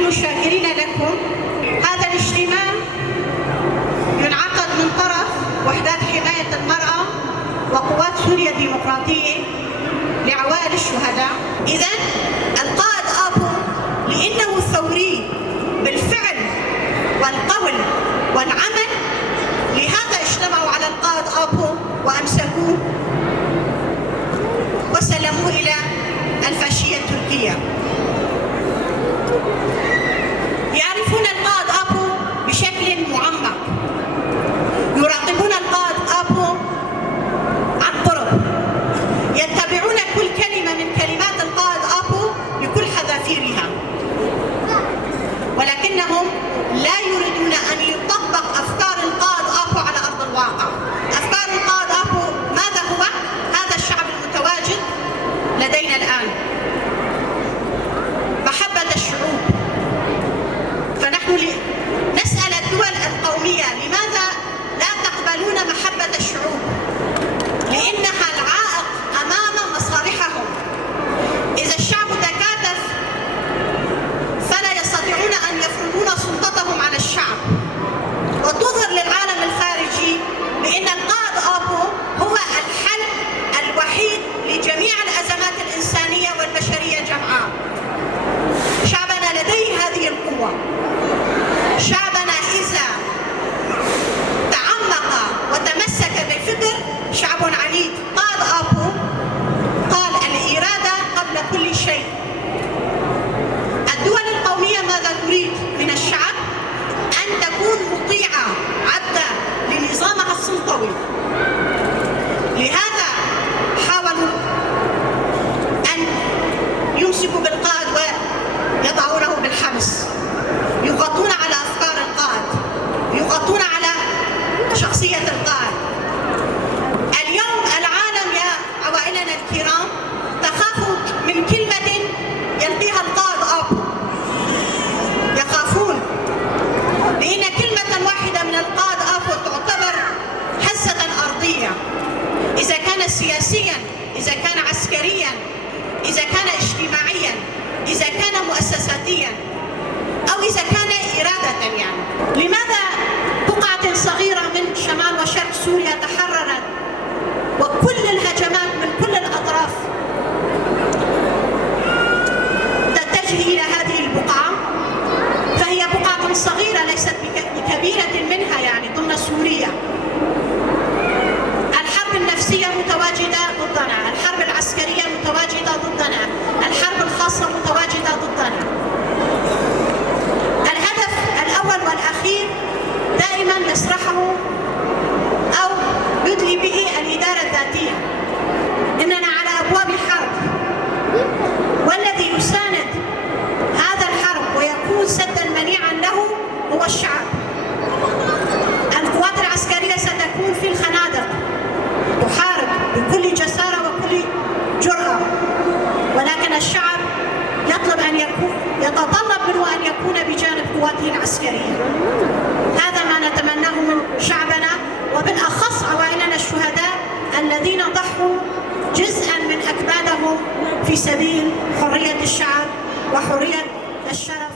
نحن شاكرين لكم. هذا الاجتماع ينعقد من طرف وحدات حماية المرأة وقوات سوريا الديمقراطية لعوائل الشهداء. إذن القائد آبو لأنه ثوري بالفعل والقول والعمل، لهذا اجتمعوا على القائد آبو وأمسكوه وسلموه إلى الفاشية التركية. يعرفون القائد آبو بشكل معمق، يراقبون القائد آبو عن قرب، يتبعون كل كلمة من كلمات القائد آبو بكل حذافيرها، ولكنهم لا يريدون أن يطبق أفكار القائد آبو على أرض الواقع. أفكار القائد آبو ماذا هو؟ هذا الشعب المتواجد لدينا الآن، محبة الشعوب. فنحن نسأل الدول القومية لماذا لا تقبلون محبة الشعوب؟ لأنها العائق أمام مصالحهم. إذا الشعب تكاتف فلا يستطيعون أن يفرضون سلطتهم على الشعب، وتظهر للعالم الخارجي بأن القائد آبو هو الحل الوحيد لجميع الأزمات الإنسانية والبشرية جمعاء. شعبنا لديه هذه القوة. شعبنا إذا تعمق وتمسك بفكر شعب عنيد. قائد آبو قال الإرادة قبل كل شيء. الدول القومية ماذا تريد من الشعب؟ أن تكون مطيعة عبدة لنظامها السلطوي. لهذا حاولوا أن يمسكوا بالقائد ويضعونه بالحبس، يغطون على أفكار القائد، يغطون على شخصية القائد. اليوم العالم يا عوائلنا الكرام تخاف من كلمة يلقيها القائد آبو، يخافون لأن كلمة واحدة من القائد آبو تعتبر هزة أرضية، إذا كان سياسيا، إذا كان عسكريا، إذا كان اجتماعيا، إذا كان مؤسساتيا، أو إذا كان إرادة. يعني لماذا بقعة صغيرة من شمال وشرق سوريا تحررت وكل الهجمات من كل الأطراف تتجه إلى هذه البقعة؟ فهي بقعة صغيرة ليست بكبيرة منها يعني ضمن سوريا. الحرب النفسية متواجدة ضدنا، الحرب العسكرية متواجدة ضدنا، الحرب الخاصة متواجدة ضدنا. الهدف الأول والأخير دائما يسرحه أو يدلي به الإدارة الذاتية. إننا على أبواب حرب، والذي يساند هذا الحرب ويكون سدا منيعا له هو الشعب. القوات العسكرية ستكون في الخنادق تحارب بكل جسارة وكل جرأة، ولكن الشعب يتطلب منه أن يكون بجانب قواته العسكرية. هذا ما نتمناه من شعبنا، وبالأخص عوائلنا الشهداء الذين ضحوا جزءا من أكبادهم في سبيل حرية الشعب وحرية الشرف.